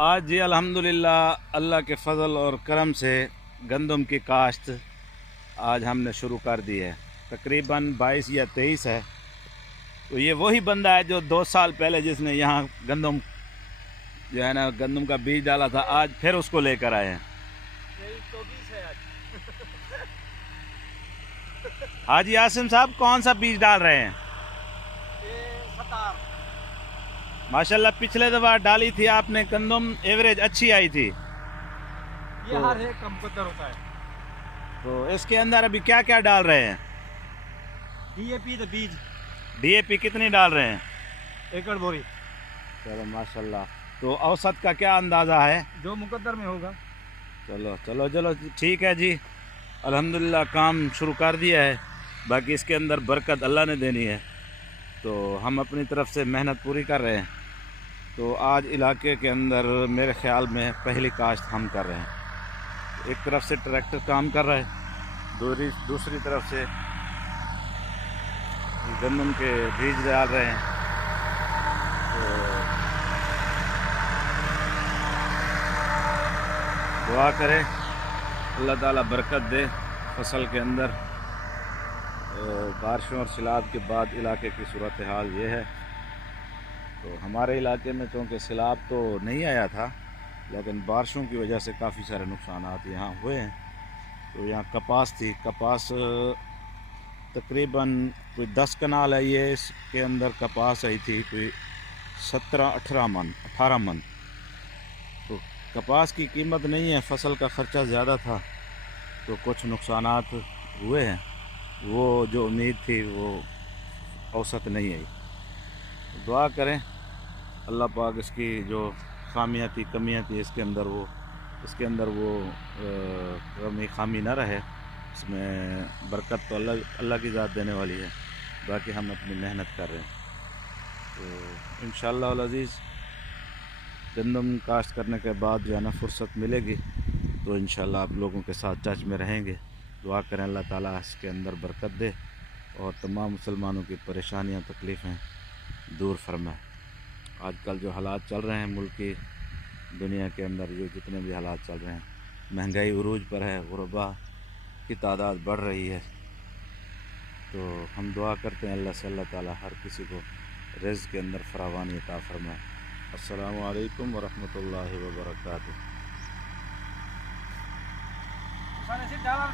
آج جی الحمدللہ اللہ کے فضل اور کرم سے گندم کی کاشت آج ہم نے شروع کر دی ہے۔ تقریباً 22 یا 23 ہے۔ تو یہ وہی بندہ ہے جو 2 سال پہلے جس نے یہاں گندم جو ہے نا گندم کا بیج ڈالا تھا، آج پھر اس کو لے کر آئے ہیں۔ حاجی عاصم صاحب کون سا بیج ڈال رہے ہیں؟ ماشاءاللہ پچھلے دفعہ ڈالی تھی آپ نے گندم، ایوریج اچھی آئی تھی۔ یہ ہر ایک کا مقدر ہوتا ہے۔ تو اس کے اندر ابھی کیا کیا ڈال رہے ہیں؟ D A P based D A پی کتنی ڈال رہے ہیں؟ ایکڑ بوری، چلو ماشاءاللہ۔ تو اوسط کا کیا اندازہ ہے؟ جو مقدر میں ہوگا۔ چلو چلو چلو ٹھیک ہے جی، الحمدللہ کام شروع کر دیا ہے، باقی اس کے اندر برکت اللہ نے دینی ہے، تو ہم اپنی طرف سے محنت پوری کر رہے ہیں۔ تو آج علاقے کے اندر میرے خیال میں پہلی کاشت ہم کر رہے ہیں۔ ایک طرف سے ٹریکٹر کام کر رہا ہے، دوسری طرف سے گندم کے بیج ڈال رہے ہیں۔ تو دعا کریں اللہ تعالیٰ برکت دے فصل کے اندر۔ بارشوں اور سیلاب کے بعد علاقے کی صورتحال یہ ہے۔ تو ہمارے علاقے میں چونکہ سیلاب تو نہیں آیا تھا، لیکن بارشوں کی وجہ سے کافی سارے نقصانات یہاں ہوئے ہیں۔ تو یہاں کپاس تھی، کپاس تقریباً کوئی 10 کنال ہے، یہ اس کے اندر کپاس آئی تھی کوئی 17-18 من۔ تو کپاس کی قیمت نہیں ہے، فصل کا خرچہ زیادہ تھا، تو کچھ نقصانات ہوئے ہیں۔ وہ جو امید تھی وہ اوسط نہیں آئی۔ دعا کریں اللہ پاک اس کی جو خامیاں تھی، کمیاں تھی، اس کے اندر وہ کمی خامی نہ رہے۔ اس میں برکت تو اللہ کی ذات دینے والی ہے، باقی ہم اپنی محنت کر رہے ہیں۔ تو انشاءاللہ العزیز گندم کاشت کرنے کے بعد جو ہے نا فرصت ملے گی تو انشاءاللہ آپ لوگوں کے ساتھ ٹچ میں رہیں گے۔ دعا کریں اللہ تعالیٰ اس کے اندر برکت دے اور تمام مسلمانوں کی پریشانیاں تکلیفیں دور فرمائے۔ آج کل جو حالات چل رہے ہیں ملکی دنیا کے اندر، جو جتنے بھی حالات چل رہے ہیں، مہنگائی عروج پر ہے، غربا کی تعداد بڑھ رہی ہے۔ تو ہم دعا کرتے ہیں اللہ سے اللہ تعالیٰ ہر کسی کو رزق کے اندر فراوانی عطا فرمائے۔ السلام علیکم ورحمۃ اللہ وبرکاتہ۔ ڈالر